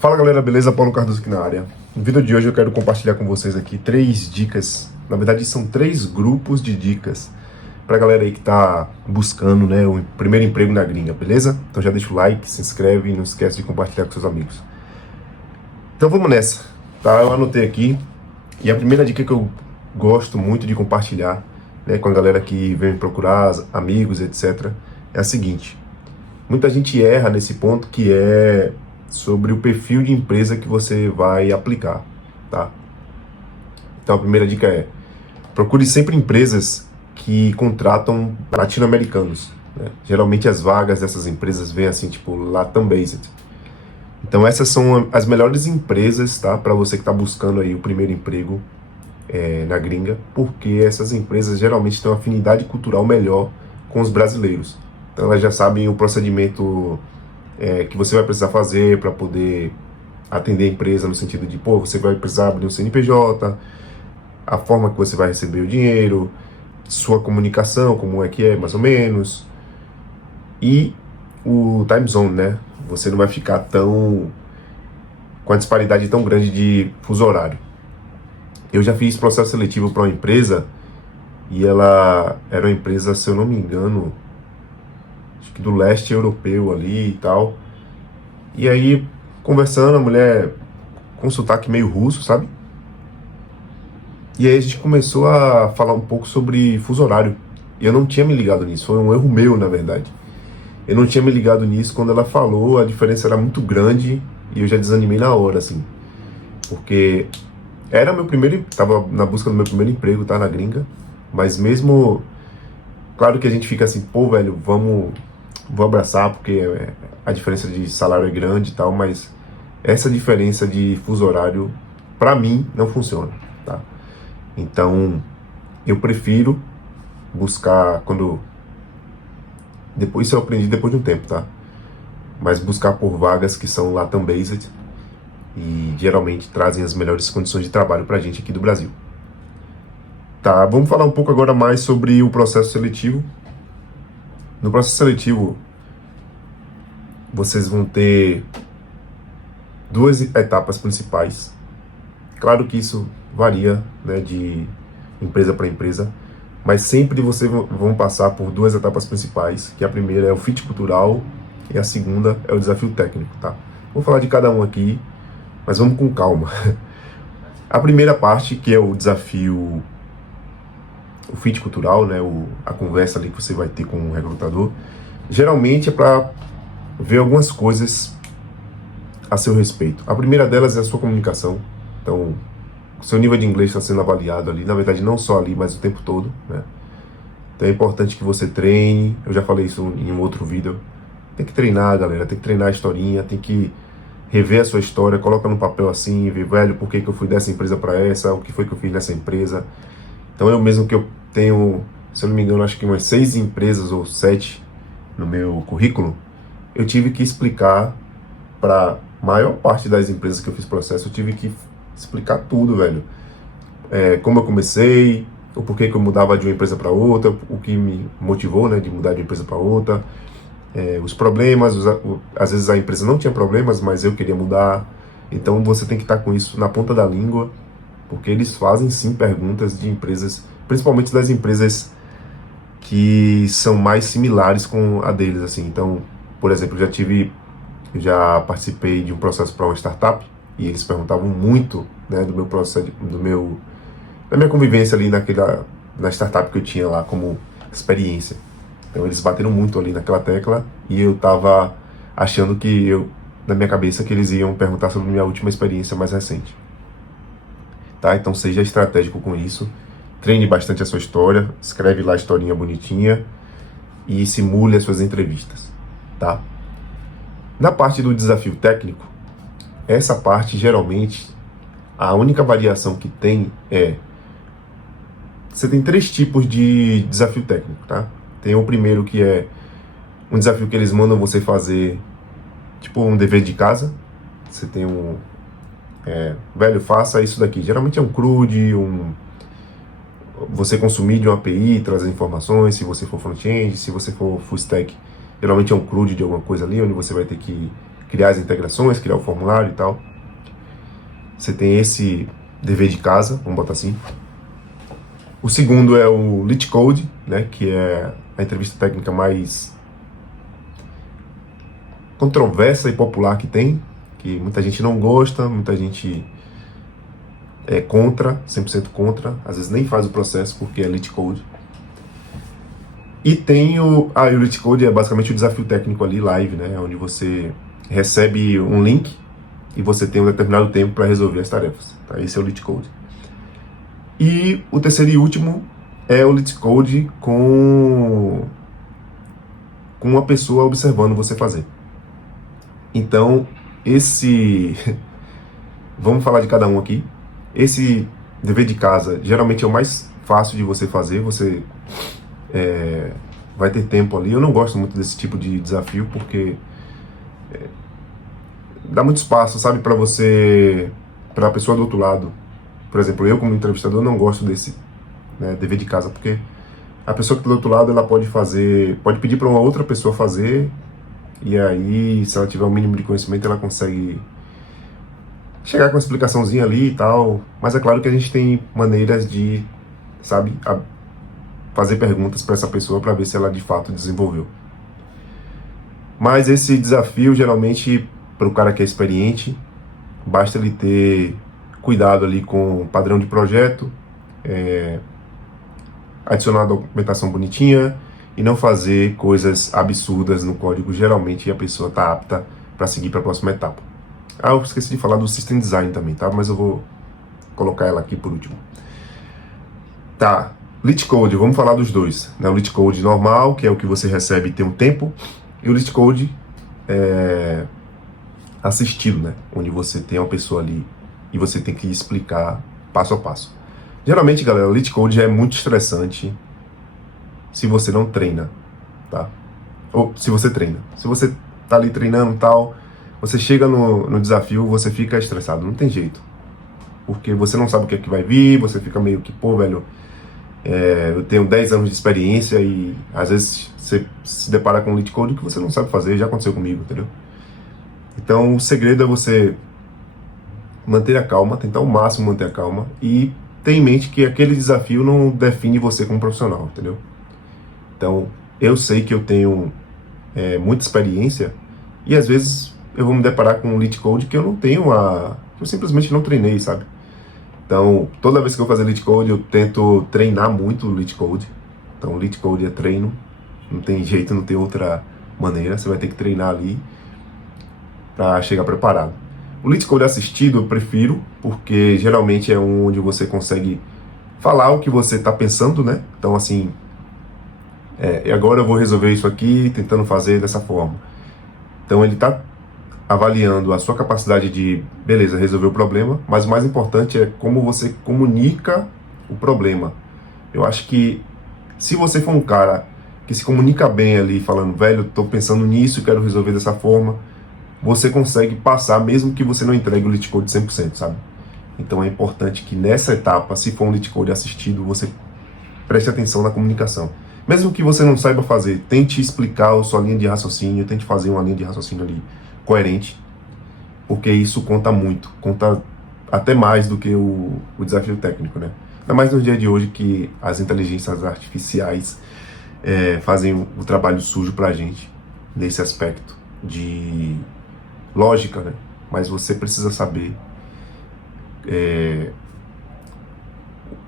Fala galera, beleza? Paulo Cardoso aqui na área. No vídeo de hoje eu quero compartilhar com vocês aqui 3 dicas. Na verdade são 3 grupos de dicas pra galera aí que tá buscando, né, o primeiro emprego na gringa, beleza? Então já deixa o like, se inscreve e não esquece de compartilhar com seus amigos. Então vamos nessa, tá? Eu anotei aqui e a primeira dica que eu gosto muito de compartilhar, né, com a galera que vem me procurar, amigos, etc., é a seguinte. Muita gente erra nesse ponto que é sobre o perfil de empresa que você vai aplicar, tá? Então a primeira dica é: procure sempre empresas que contratam latino-americanos, né? Geralmente as vagas dessas empresas vêm assim, tipo Latam Based. Então essas são as melhores empresas, tá? Para você que está buscando aí o primeiro emprego na gringa, porque essas empresas geralmente têm uma afinidade cultural melhor com os brasileiros. Então elas já sabem o procedimento que você vai precisar fazer para poder atender a empresa, no sentido de, pô, você vai precisar abrir um CNPJ, a forma que você vai receber o dinheiro, sua comunicação, como é que é, mais ou menos, e o time zone, né? Você não vai ficar com a disparidade tão grande de fuso horário. Eu já fiz processo seletivo para uma empresa e ela era uma empresa, se eu não me engano, acho que do leste europeu ali e tal. E aí, conversando, a mulher com sotaque meio russo, sabe? E aí a gente começou a falar um pouco sobre fuso horário. E eu não tinha me ligado nisso, foi um erro meu, na verdade. Eu não tinha me ligado nisso quando ela falou, a diferença era muito grande e eu já desanimei na hora, assim. Porque era meu primeiro, tava na busca do meu primeiro emprego, tá, na gringa. Mas mesmo, claro que a gente fica assim, pô, velho, vou abraçar porque a diferença de salário é grande e tal, mas essa diferença de fuso horário, pra mim, não funciona, tá? Então, eu prefiro buscar depois, isso eu aprendi depois de um tempo, tá? Mas buscar por vagas que são Latam Based e geralmente trazem as melhores condições de trabalho pra gente aqui do Brasil. Tá, vamos falar um pouco agora mais sobre o processo seletivo. No processo seletivo, vocês vão ter 2 etapas principais. Claro que isso varia, né, de empresa para empresa, mas sempre vocês vão passar por 2 etapas principais, que a primeira é o fit cultural e a segunda é o desafio técnico, tá? Vou falar de cada um aqui, mas vamos com calma. A primeira parte, que é o desafio, o fit cultural, né, a conversa ali que você vai ter com o recrutador, geralmente é para ver algumas coisas a seu respeito. A primeira delas é a sua comunicação. Então, seu nível de inglês está sendo avaliado ali, na verdade não só ali, mas o tempo todo, né? Então é importante que você treine. Eu já falei isso em um outro vídeo. Tem que treinar, galera, tem que treinar a historinha, tem que rever a sua história, coloca no papel assim, ver, velho, por que eu fui dessa empresa para essa, o que foi que eu fiz nessa empresa. Então eu mesmo que eu tenho, se eu não me engano, acho que umas 6 empresas ou 7 no meu currículo, eu tive que explicar para maior parte das empresas que eu fiz processo, eu tive que explicar tudo, velho. Como eu comecei, o porquê que eu mudava de uma empresa para outra, o que me motivou, né, de mudar de uma empresa para outra, os problemas, às vezes a empresa não tinha problemas, mas eu queria mudar. Então você tem que estar com isso na ponta da língua, porque eles fazem sim perguntas de empresas, principalmente das empresas que são mais similares com a deles, assim. Então, por exemplo, eu já participei de um processo para uma startup e eles perguntavam muito, né, do meu processo, da minha convivência ali na startup que eu tinha lá como experiência. Então eles bateram muito ali naquela tecla e eu tava achando na minha cabeça, que eles iam perguntar sobre minha última experiência mais recente. Tá? Então seja estratégico com isso, treine bastante a sua história, escreve lá a historinha bonitinha e simule as suas entrevistas, tá? Na parte do desafio técnico, essa parte geralmente, a única variação que tem você tem 3 tipos de desafio técnico, tá? Tem o primeiro, que é um desafio que eles mandam você fazer, tipo um dever de casa. Você tem velho, faça isso daqui. Geralmente é um CRUD, você consumir de uma API, trazer informações, se você for front-end, se você for full stack, geralmente é um CRUD de alguma coisa ali, onde você vai ter que criar as integrações, criar o formulário e tal. Você tem esse dever de casa, vamos botar assim. O segundo é o LeetCode, né, que é a entrevista técnica mais controversa e popular que tem, que muita gente não gosta, muita gente é contra, 100% contra, às vezes nem faz o processo porque é LeetCode. E tem o LeetCode é basicamente o desafio técnico ali, live, né, onde você recebe um link e você tem um determinado tempo para resolver as tarefas. Tá? Esse é o LeetCode. E o terceiro e último é o LeetCode com uma pessoa observando você fazer. Então, vamos falar de cada um aqui. Esse dever de casa geralmente é o mais fácil de você fazer. Você vai ter tempo ali. Eu não gosto muito desse tipo de desafio porque dá muito espaço, sabe, para a pessoa do outro lado. Por exemplo, eu como entrevistador não gosto desse dever de casa, porque a pessoa que está do outro lado, ela pode pedir para uma outra pessoa fazer, e aí, se ela tiver o mínimo de conhecimento, ela consegue chegar com uma explicaçãozinha ali e tal. Mas é claro que a gente tem maneiras de, sabe, fazer perguntas para essa pessoa para ver se ela de fato desenvolveu. Mas esse desafio, geralmente, para o cara que é experiente, basta ele ter cuidado ali com o padrão de projeto, adicionar a documentação bonitinha e não fazer coisas absurdas no código. Geralmente a pessoa está apta para seguir para a próxima etapa. Eu esqueci de falar do System Design também, tá? Mas eu vou colocar ela aqui por último. Tá, LeetCode, vamos falar dos dois. Né? O LeetCode normal, que é o que você recebe e tem um tempo, e o LeetCode assistido, né? Onde você tem uma pessoa ali e você tem que explicar passo a passo. Geralmente, galera, o LeetCode é muito estressante se você não treina, tá? Ou se você treina. Se você tá ali treinando e tal, você chega no desafio, você fica estressado, não tem jeito. Porque você não sabe o que é que vai vir, você fica meio que, pô, velho, eu tenho 10 anos de experiência e às vezes você se depara com um LeetCode que você não sabe fazer, já aconteceu comigo, entendeu? Então, o segredo é você manter a calma, tentar ao máximo manter a calma e ter em mente que aquele desafio não define você como profissional, entendeu? Então, eu sei que eu tenho muita experiência e às vezes eu vou me deparar com um LeetCode que eu não tenho eu simplesmente não treinei, sabe? Então, toda vez que eu fazer LeetCode, eu tento treinar muito o LeetCode. Então, LeetCode é treino, não tem jeito, não tem outra maneira, você vai ter que treinar ali para chegar preparado. O LeetCode assistido eu prefiro, porque geralmente é onde você consegue falar o que você está pensando, né? Então, assim, agora eu vou resolver isso aqui, tentando fazer dessa forma. Então, ele está avaliando a sua capacidade de, beleza, resolver o problema, mas o mais importante é como você comunica o problema. Eu acho que se você for um cara que se comunica bem ali, falando, velho, estou pensando nisso, quero resolver dessa forma, você consegue passar, mesmo que você não entregue o LeetCode 100%, sabe? Então é importante que nessa etapa, se for um LeetCode assistido, você preste atenção na comunicação. Mesmo que você não saiba fazer, tente explicar a sua linha de raciocínio, tente fazer uma linha de raciocínio ali coerente, porque isso conta muito, conta até mais do que o desafio técnico, né? Ainda mais no dia de hoje que as inteligências artificiais fazem o trabalho sujo pra gente, nesse aspecto de lógica, né? Mas você precisa saber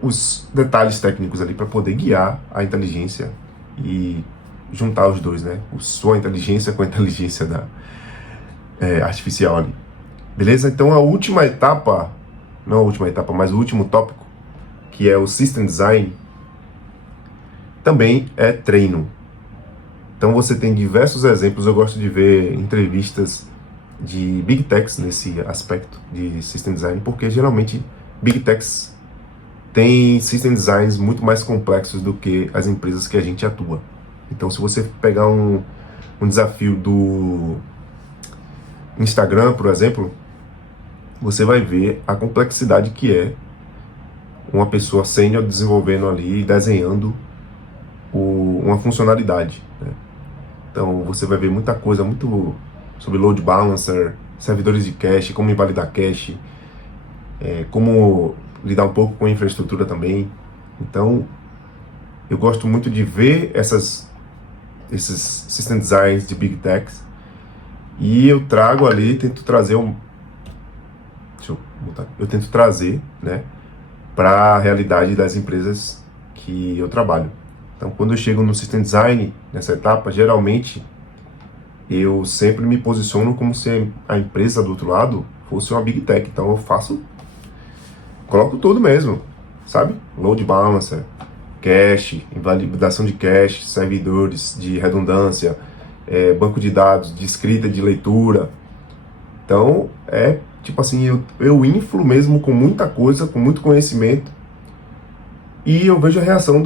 os detalhes técnicos ali para poder guiar a inteligência e juntar os dois, né? Sua inteligência com a inteligência artificial ali. Beleza? Então a última etapa, não a última etapa, mas o último tópico, que é o System Design, também é treino. Então você tem diversos exemplos, eu gosto de ver entrevistas de Big Techs nesse aspecto de System Design, porque geralmente Big Techs têm System Designs muito mais complexos do que as empresas que a gente atua. Então se você pegar um desafio do Instagram, por exemplo, você vai ver a complexidade que é uma pessoa sênior desenvolvendo ali e desenhando uma funcionalidade, né? Então você vai ver muita coisa muito sobre load balancer, servidores de cache, como invalidar cache, como lidar um pouco com a infraestrutura também. Então, eu gosto muito de ver esses system designs de Big Techs, e eu trago ali, tento trazer eu tento trazer, né, para a realidade das empresas que eu trabalho. Então, quando eu chego no System Design, nessa etapa, geralmente, eu sempre me posiciono como se a empresa do outro lado fosse uma Big Tech. Então, coloco tudo mesmo, sabe? Load Balancer, cache, invalidação de cache, servidores de redundância, banco de dados, de escrita, de leitura. Então, tipo assim, eu inflo mesmo com muita coisa, com muito conhecimento, e eu vejo a reação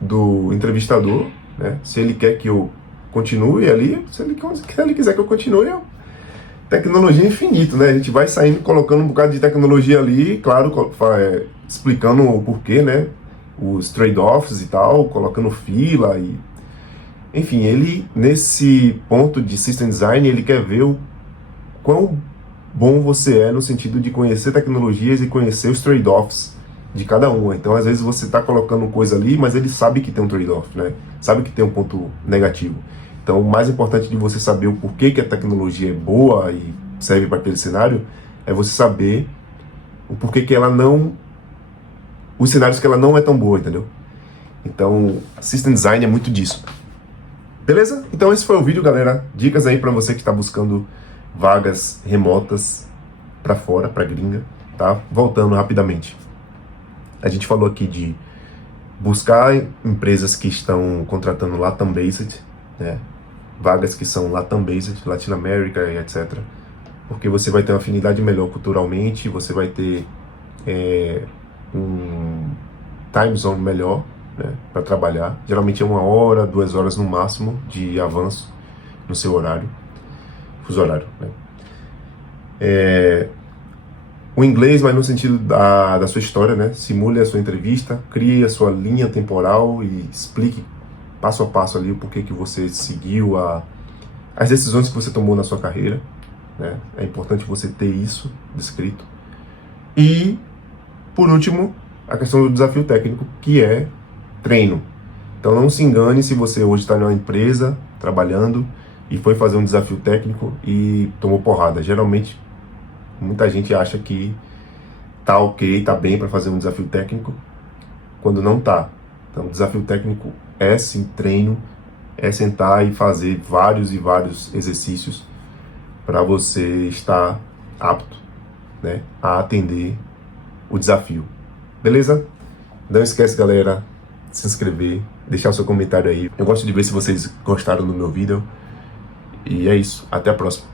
do entrevistador, né? Se ele quer que eu continue ali, se ele quiser que eu continue, tecnologia é infinito, né? A gente vai saindo, colocando um bocado de tecnologia ali, claro, explicando o porquê, né? Os trade-offs e tal, colocando fila e... Enfim, ele, nesse ponto de System Design, ele quer ver o quão bom você é no sentido de conhecer tecnologias e conhecer os trade-offs de cada uma. Então, às vezes, você está colocando coisa ali, mas ele sabe que tem um trade-off, né? Sabe que tem um ponto negativo. Então, o mais importante de você saber o porquê que a tecnologia é boa e serve para aquele cenário, é você saber o porquê que ela não... os cenários que ela não é tão boa, entendeu? Então, System Design é muito disso. Beleza? Então, esse foi o vídeo, galera. Dicas aí para você que está buscando vagas remotas para fora, para gringa, tá? Voltando rapidamente. A gente falou aqui de buscar empresas que estão contratando Latam-based, né? Vagas que são Latam-based, Latin America e etc. Porque você vai ter uma afinidade melhor culturalmente, você vai ter um time zone melhor, né, para trabalhar. Geralmente é 1 hora, 2 horas no máximo de avanço no seu horário, fuso horário, né? O inglês, mas no sentido da sua história, né? Simule a sua entrevista, crie a sua linha temporal e explique passo a passo ali o porquê que você seguiu as decisões que você tomou na sua carreira, né? É importante você ter isso descrito. E, por último, a questão do desafio técnico, que é treino. Então não se engane se você hoje está numa empresa trabalhando e foi fazer um desafio técnico e tomou porrada. Geralmente, muita gente acha que tá ok, tá bem para fazer um desafio técnico, quando não tá. Então, desafio técnico é sim treino, é sentar e fazer vários e vários exercícios para você estar apto, né, a atender o desafio. Beleza? Não esquece, galera, de se inscrever, deixar o seu comentário aí. Eu gosto de ver se vocês gostaram do meu vídeo. E é isso. Até a próxima.